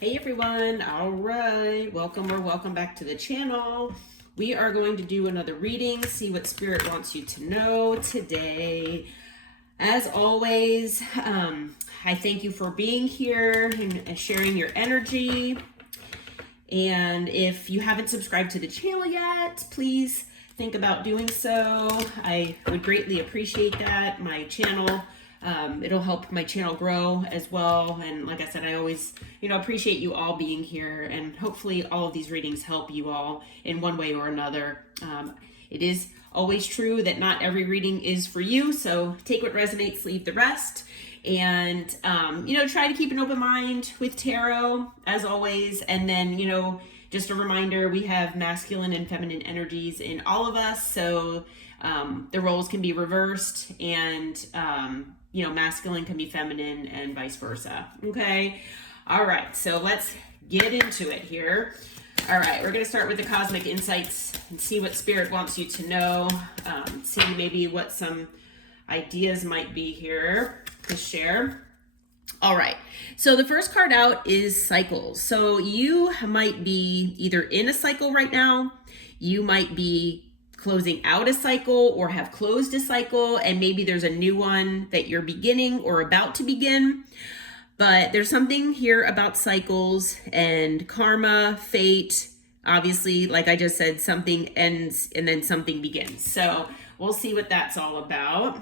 Hey everyone, all right, welcome back to the channel. We are going to do another reading, see what Spirit wants you to know today. As always, I thank you for being here and sharing your energy. And if you haven't subscribed to the channel yet, please think about doing so. I would greatly appreciate that. My channel, it'll help my channel grow as well. And like I said, I always, appreciate you all being here. And hopefully all of these readings help you all in one way or another. It is always true that not every reading is for you. So take what resonates, leave the rest. And, try to keep an open mind with tarot as always. And then, just a reminder, we have masculine and feminine energies in all of us. So the roles can be reversed and, masculine can be feminine and vice versa. Okay. All right. So let's get into it here. All right. We're going to start with the cosmic insights and see what Spirit wants you to know. See maybe what some ideas might be here to share. All right. So the first card out is cycles. So you might be either in a cycle right now. You might be closing out a cycle or have closed a cycle, and maybe there's a new one that you're beginning or about to begin. But there's something here about cycles and karma, fate. Obviously, like I just said, something ends and then something begins. So we'll see what that's all about.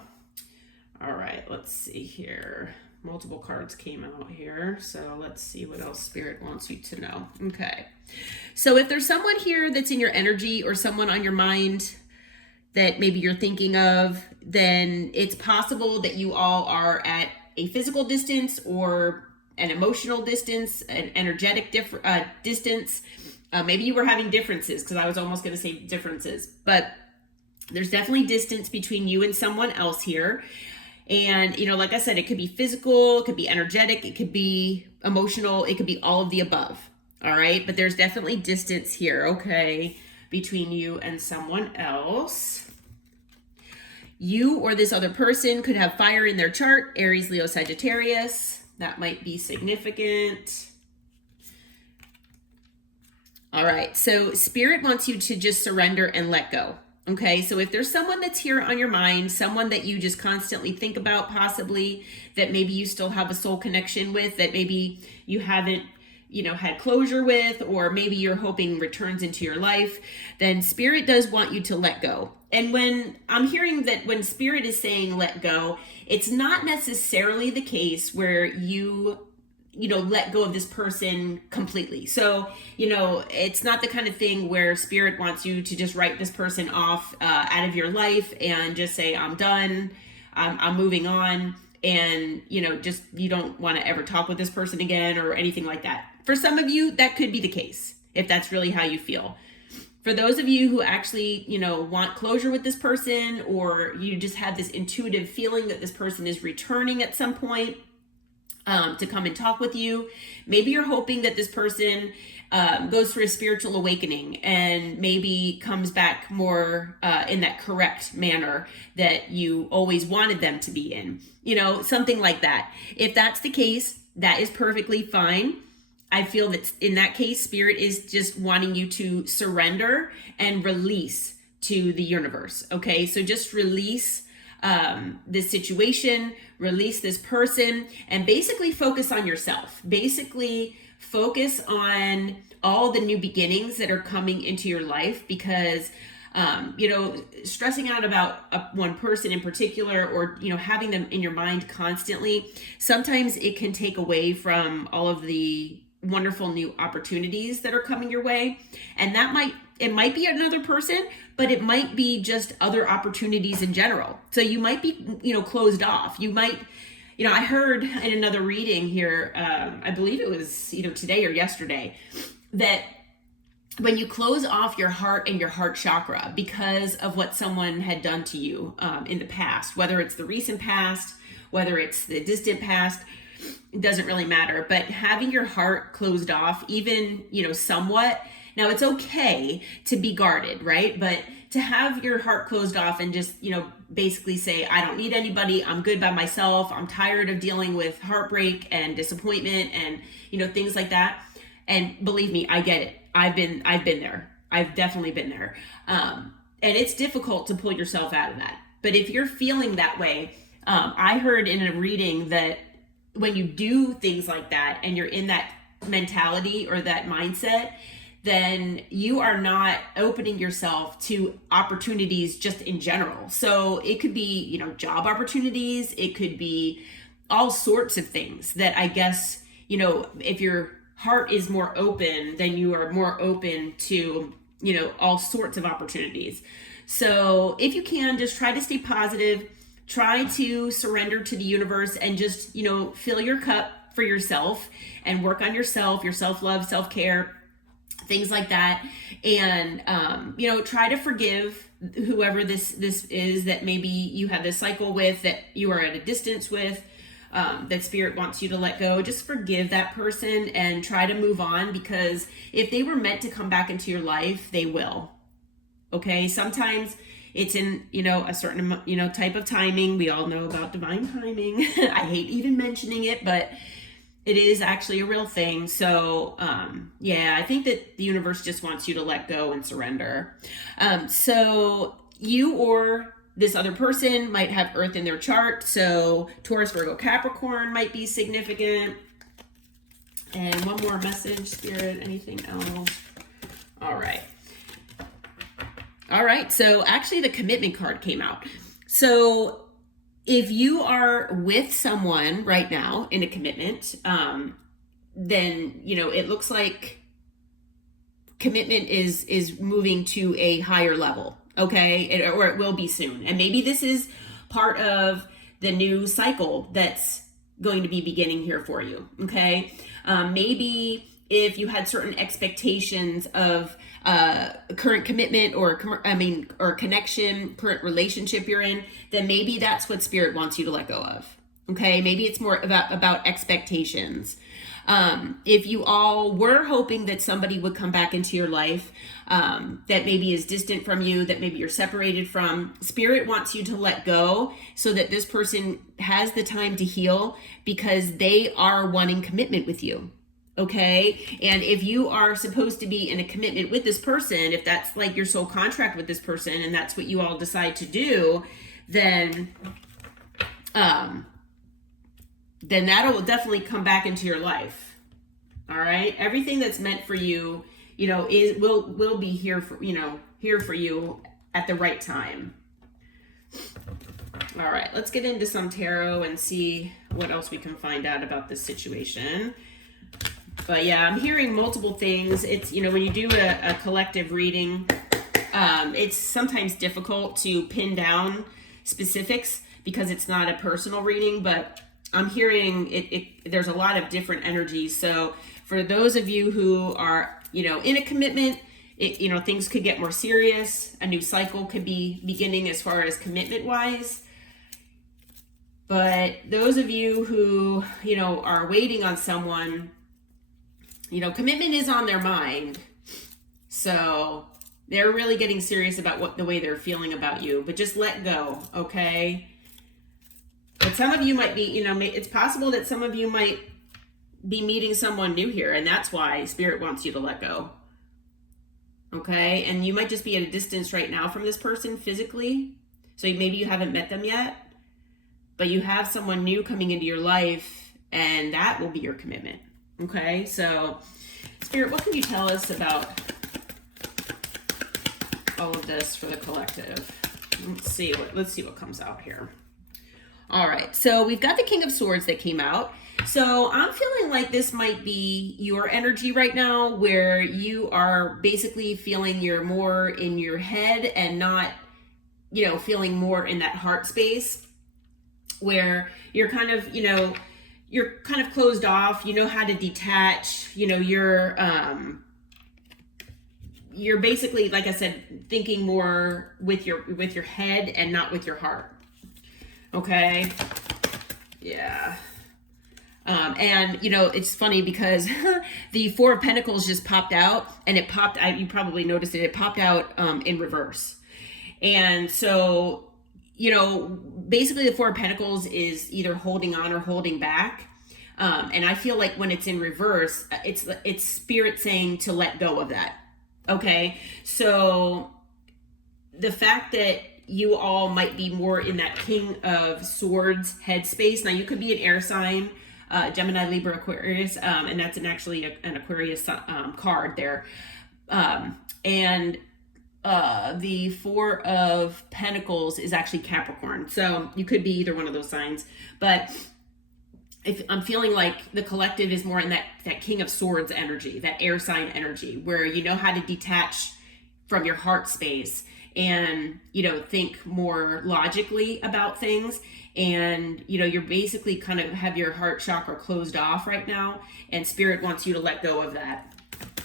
All right, let's see here. Multiple cards came out here. So let's see what else Spirit wants you to know. Okay. So if there's someone here that's in your energy or someone on your mind that maybe you're thinking of, then it's possible that you all are at a physical distance or an emotional distance, an energetic distance. Maybe you were having differences, because I was almost going to say differences, but there's definitely distance between you and someone else here. And, like I said, it could be physical, it could be energetic, it could be emotional, it could be all of the above. All right. But there's definitely distance here. Okay. Between you and someone else. You or this other person could have fire in their chart, Aries, Leo, Sagittarius. That might be significant. All right. So Spirit wants you to just surrender and let go. Okay, so if there's someone that's here on your mind, someone that you just constantly think about, possibly that maybe you still have a soul connection with, that maybe you haven't, had closure with, or maybe you're hoping returns into your life, then Spirit does want you to let go. And when I'm hearing that when Spirit is saying let go, it's not necessarily the case where you let go of this person completely. So, it's not the kind of thing where Spirit wants you to just write this person off out of your life and just say, I'm done, I'm moving on. And, just you don't want to ever talk with this person again or anything like that. For some of you, that could be the case, if that's really how you feel. For those of you who actually, want closure with this person, or you just have this intuitive feeling that this person is returning at some point, to come and talk with you. Maybe you're hoping that this person goes through a spiritual awakening and maybe comes back more in that correct manner that you always wanted them to be in. Something like that. If that's the case, that is perfectly fine. I feel that in that case, Spirit is just wanting you to surrender and release to the universe. Okay, so just release this situation, release this person, and basically focus on yourself. Basically focus on all the new beginnings that are coming into your life, because stressing out about one person in particular, or having them in your mind constantly, sometimes it can take away from all of the wonderful new opportunities that are coming your way. And it might be another person, but it might be just other opportunities in general. So you might be, closed off. You might, I heard in another reading here, I believe it was, today or yesterday, that when you close off your heart and your heart chakra because of what someone had done to you in the past, whether it's the recent past, whether it's the distant past, it doesn't really matter. But having your heart closed off, even, somewhat, now it's okay to be guarded, right? But to have your heart closed off and just, basically say, I don't need anybody. I'm good by myself. I'm tired of dealing with heartbreak and disappointment and, things like that. And believe me, I get it. I've been there. I've definitely been there. And it's difficult to pull yourself out of that. But if you're feeling that way, I heard in a reading that when you do things like that and you're in that mentality or that mindset, then you are not opening yourself to opportunities just in general. So it could be, job opportunities. It could be all sorts of things that I guess, if your heart is more open, then you are more open to, all sorts of opportunities. So if you can, just try to stay positive, try to surrender to the universe and just, fill your cup for yourself and work on yourself, your self-love, self-care, things like that. And, try to forgive whoever this is that maybe you have this cycle with, that you are at a distance with, that spirit wants you to let go. Just forgive that person and try to move on, because if they were meant to come back into your life, they will. Okay. Sometimes it's in, a certain, type of timing. We all know about divine timing. I hate even mentioning it, but it is actually a real thing. So, I think that the universe just wants you to let go and surrender. So you or this other person might have Earth in their chart. So Taurus, Virgo, Capricorn might be significant. And one more message, Spirit, anything else? All right. So actually the commitment card came out. So if you are with someone right now in a commitment, then, it looks like commitment is moving to a higher level. Okay. Or it will be soon. And maybe this is part of the new cycle that's going to be beginning here for you. Okay. Maybe if you had certain expectations of current commitment or connection, current relationship you're in, then maybe that's what spirit wants you to let go of. Okay. Maybe it's more about expectations. If you all were hoping that somebody would come back into your life, that maybe is distant from you, that maybe you're separated from, spirit wants you to let go so that this person has the time to heal, because they are wanting commitment with you. Okay. And if you are supposed to be in a commitment with this person, if that's like your soul contract with this person and that's what you all decide to do, then that'll definitely come back into your life. All right. Everything that's meant for you, will be here for you at the right time. All right. Let's get into some tarot and see what else we can find out about this situation. But yeah, I'm hearing multiple things. It's, when you do a collective reading, it's sometimes difficult to pin down specifics because it's not a personal reading, but I'm hearing there's a lot of different energies. So for those of you who are, in a commitment, things could get more serious. A new cycle could be beginning as far as commitment wise. But those of you who, are waiting on someone, commitment is on their mind. So they're really getting serious about the way they're feeling about you, but just let go. Okay. But some of you might be, it's possible that some of you might be meeting someone new here, and that's why spirit wants you to let go. Okay. And you might just be at a distance right now from this person physically. So maybe you haven't met them yet, but you have someone new coming into your life, and that will be your commitment. Okay. So spirit, what can you tell us about all of this for the collective? Let's see what comes out here. All right, so we've got the King of Swords that came out. So I'm feeling like this might be your energy right now, where you are basically feeling you're more in your head and not, feeling more in that heart space, where you're kind of, you're kind of closed off. You know how to detach. You're basically, like I said, thinking more with your head and not with your heart. Okay. Yeah. And it's funny because the Four of Pentacles just popped out, and it popped out. You probably noticed it. It popped out in reverse. And so basically the Four of Pentacles is either holding on or holding back. And I feel like when it's in reverse, it's spirit saying to let go of that. Okay. So the fact that you all might be more in that King of Swords headspace. Now you could be an air sign, Gemini, Libra, Aquarius, and that's actually an Aquarius card there. And the Four of Pentacles is actually Capricorn. So you could be either one of those signs. But if I'm feeling like the collective is more in that King of Swords energy, that air sign energy, where you know how to detach from your heart space and, think more logically about things. And, you're basically kind of have your heart chakra closed off right now. And spirit wants you to let go of that.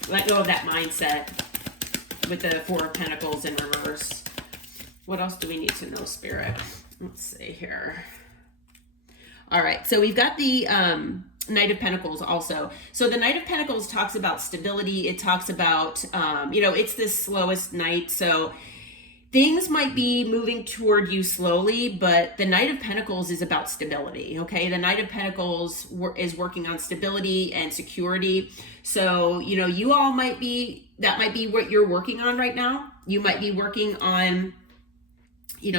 Let go of that mindset with the Four of Pentacles in reverse. What else do we need to know, spirit? Let's see here. All right. So we've got the Knight of Pentacles also. So the Knight of Pentacles talks about stability. It talks about, it's the slowest night. So things might be moving toward you slowly, but the Knight of Pentacles is about stability, okay? The Knight of Pentacles is working on stability and security. So, you all that might be what you're working on right now. You might be working on,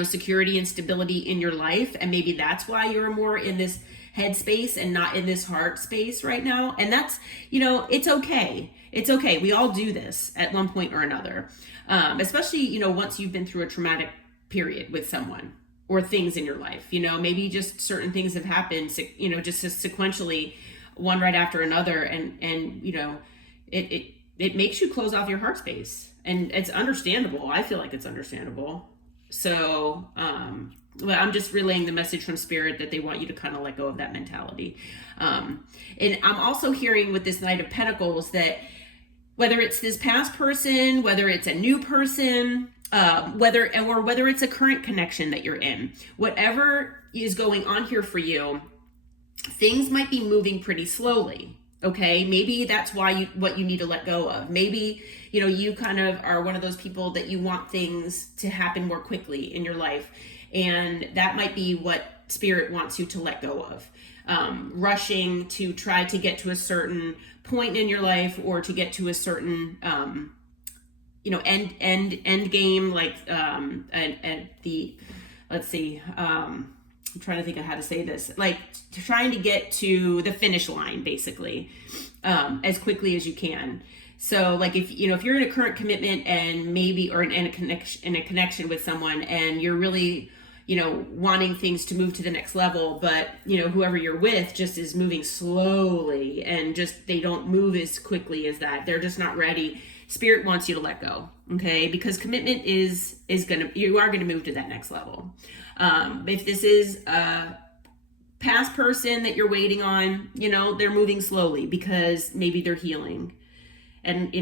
security and stability in your life. And maybe that's why you're more in this headspace and not in this heart space right now. And that's, it's okay. It's okay. We all do this at one point or another. Especially, once you've been through a traumatic period with someone or things in your life, maybe just certain things have happened, just sequentially one right after another. And it makes you close off your heart space, and it's understandable. I feel like it's understandable. So, well, I'm just relaying the message from spirit that they want you to kind of let go of that mentality. And I'm also hearing with this Knight of Pentacles that whether it's this past person, whether it's a new person, whether it's a current connection that you're in, whatever is going on here for you, things might be moving pretty slowly. Okay. Maybe that's what you need to let go of. Maybe, you kind of are one of those people that you want things to happen more quickly in your life. And that might be what spirit wants you to let go of. Rushing to try to get to a certain point in your life, or to get to a certain, end game, like, and the, let's see, I'm trying to think of how to say this, like trying to get to the finish line, basically, as quickly as you can. So like if you're in a current commitment and maybe, or in a connection with someone, and you're really, wanting things to move to the next level, but whoever you're with just is moving slowly, and just, they don't move as quickly as that. They're just not ready. Spirit wants you to let go. Okay. Because commitment you are going to move to that next level. If this is a past person that you're waiting on, they're moving slowly because maybe they're healing and,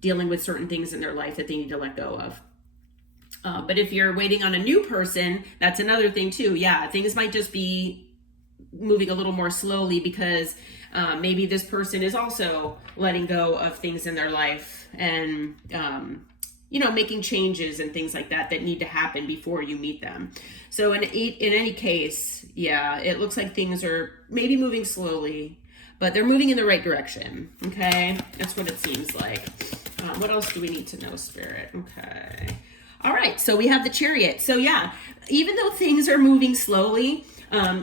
dealing with certain things in their life that they need to let go of. But if you're waiting on a new person, that's another thing too. Yeah, things might just be moving a little more slowly because maybe this person is also letting go of things in their life and, making changes and things like that need to happen before you meet them. So in any case, yeah, it looks like things are maybe moving slowly, but they're moving in the right direction. Okay, that's what it seems like. What else do we need to know, Spirit? Okay. All right, so we have the Chariot. So yeah, even though things are moving slowly,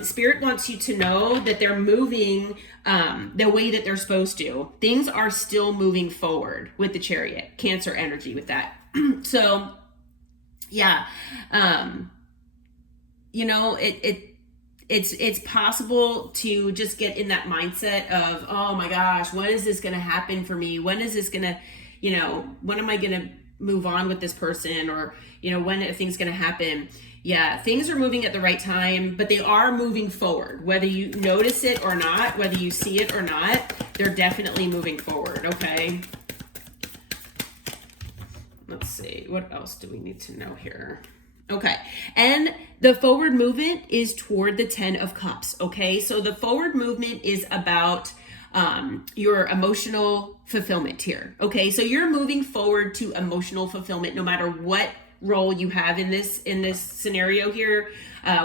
Spirit wants you to know that they're moving the way that they're supposed to. Things are still moving forward with the Chariot, Cancer energy with that. So yeah, it's possible to just get in that mindset of, oh my gosh, when is this going to happen for me? When is this going to, when am I going to move on with this person, or when are things going to happen? Yeah, things are moving at the right time, but they are moving forward, whether you notice it or not, whether you see it or not. They're definitely moving forward. Okay, let's see, what else do we need to know here? Okay, and the forward movement is toward the 10 of Cups. Okay, so the forward movement is about your emotional fulfillment here. Okay, so you're moving forward to emotional fulfillment no matter what role you have in this scenario here,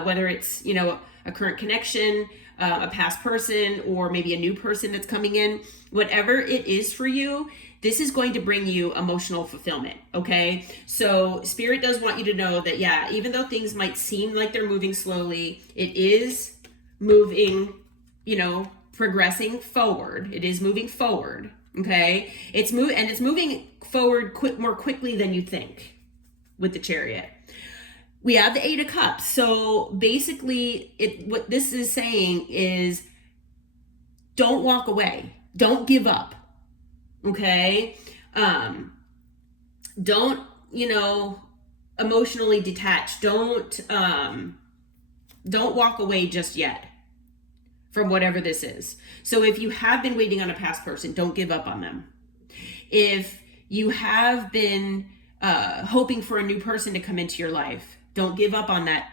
whether it's, you know, a current connection, a past person, or maybe a new person that's coming in. Whatever it is for you, this is going to bring you emotional fulfillment, okay? So Spirit does want you to know that, yeah, even though things might seem like they're moving slowly, it is moving, you know, progressing forward. It is moving forward, okay? It's moving forward more quickly than you think with the Chariot. We have the 8 of Cups. So basically, what this is saying is don't walk away. Don't give up. Okay? Don't, you know, emotionally detach. Don't walk away just yet from whatever this is. So if you have been waiting on a past person, don't give up on them. If you have been hoping for a new person to come into your life, don't give up on that.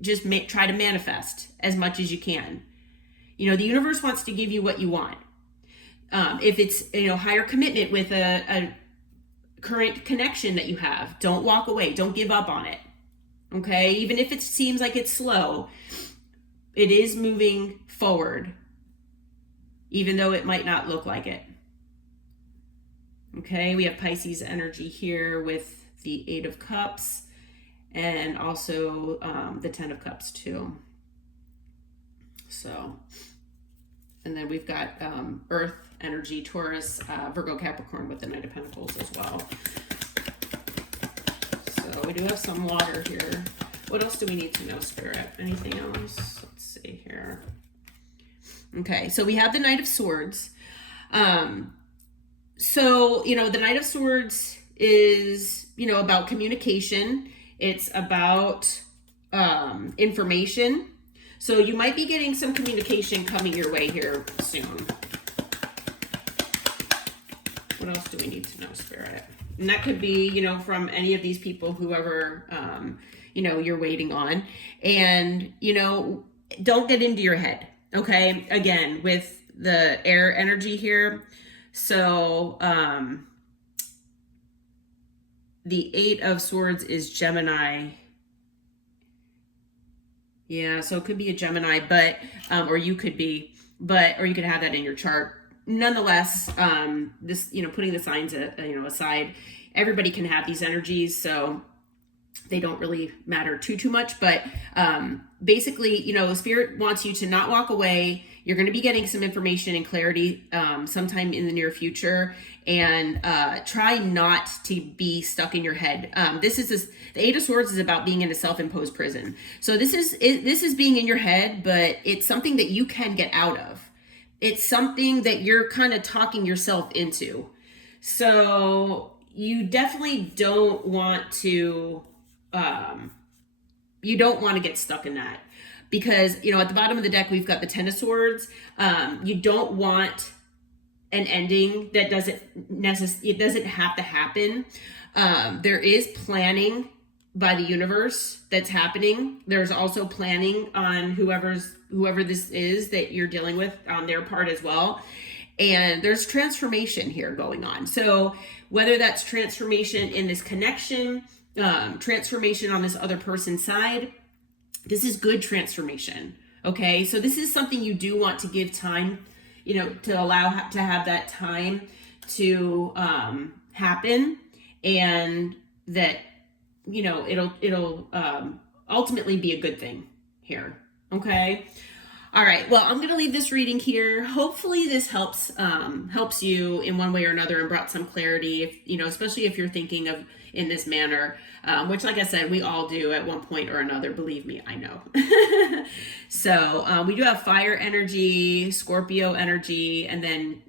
Just try to manifest as much as you can. You know, the universe wants to give you what you want. If it's, you know, higher commitment with a current connection that you have, don't walk away. Don't give up on it. Okay? Even if it seems like it's slow, it is moving forward, even though it might not look like it. Okay? We have Pisces energy here with the 8 of Cups. And also the 10 of Cups too. So, and then we've got Earth energy, Taurus, Virgo, Capricorn with the Knight of Pentacles as well. So we do have some water here. What else do we need to know, Spirit? Anything else? Let's see here. Okay, so we have the Knight of Swords. So, you know, the Knight of Swords is, you know, about communication. It's about information. So you might be getting some communication coming your way here soon. What else do we need to know, Spirit? And that could be, you know, from any of these people, whoever, you know, you're waiting on. And, you know, don't get into your head, okay? Again, with the air energy here. So, the 8 of Swords is Gemini. Yeah, so it could be a Gemini, but, or you could be, but, or you could have that in your chart. Nonetheless, this, you know, putting the signs, you know, aside, everybody can have these energies, so they don't really matter too much. But basically, you know, Spirit wants you to not walk away. You're going to be getting some information and clarity sometime in the near future, and try not to be stuck in your head. The 8 of Swords is about being in a self-imposed prison. So this is being in your head, but it's something that you can get out of. It's something that you're kind of talking yourself into. So you definitely don't want to, get stuck in that. Because, you know, at the bottom of the deck, we've got the 10 of Swords. You don't want an ending that it doesn't have to happen. There is planning by the universe that's happening. There's also planning on whoever this is that you're dealing with on their part as well. And there's transformation here going on. So whether that's transformation in this connection, transformation on this other person's side, this is good transformation. Okay. So this is something you do want to give time, you know, to allow to have that time to happen, and that, you know, it'll ultimately be a good thing here. Okay. All right. Well, I'm going to leave this reading here. Hopefully this helps you in one way or another and brought some clarity, if, you know, especially if you're thinking of in this manner, which, like I said, we all do at one point or another. Believe me, I know. So we do have fire energy, Scorpio energy, and then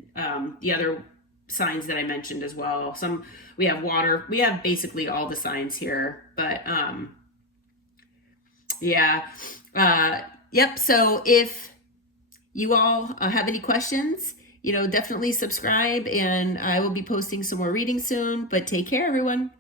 the other signs that I mentioned as well. We have water. We have basically all the signs here, but yeah. Yep. So if you all have any questions, you know, definitely subscribe, and I will be posting some more readings soon. But take care, everyone.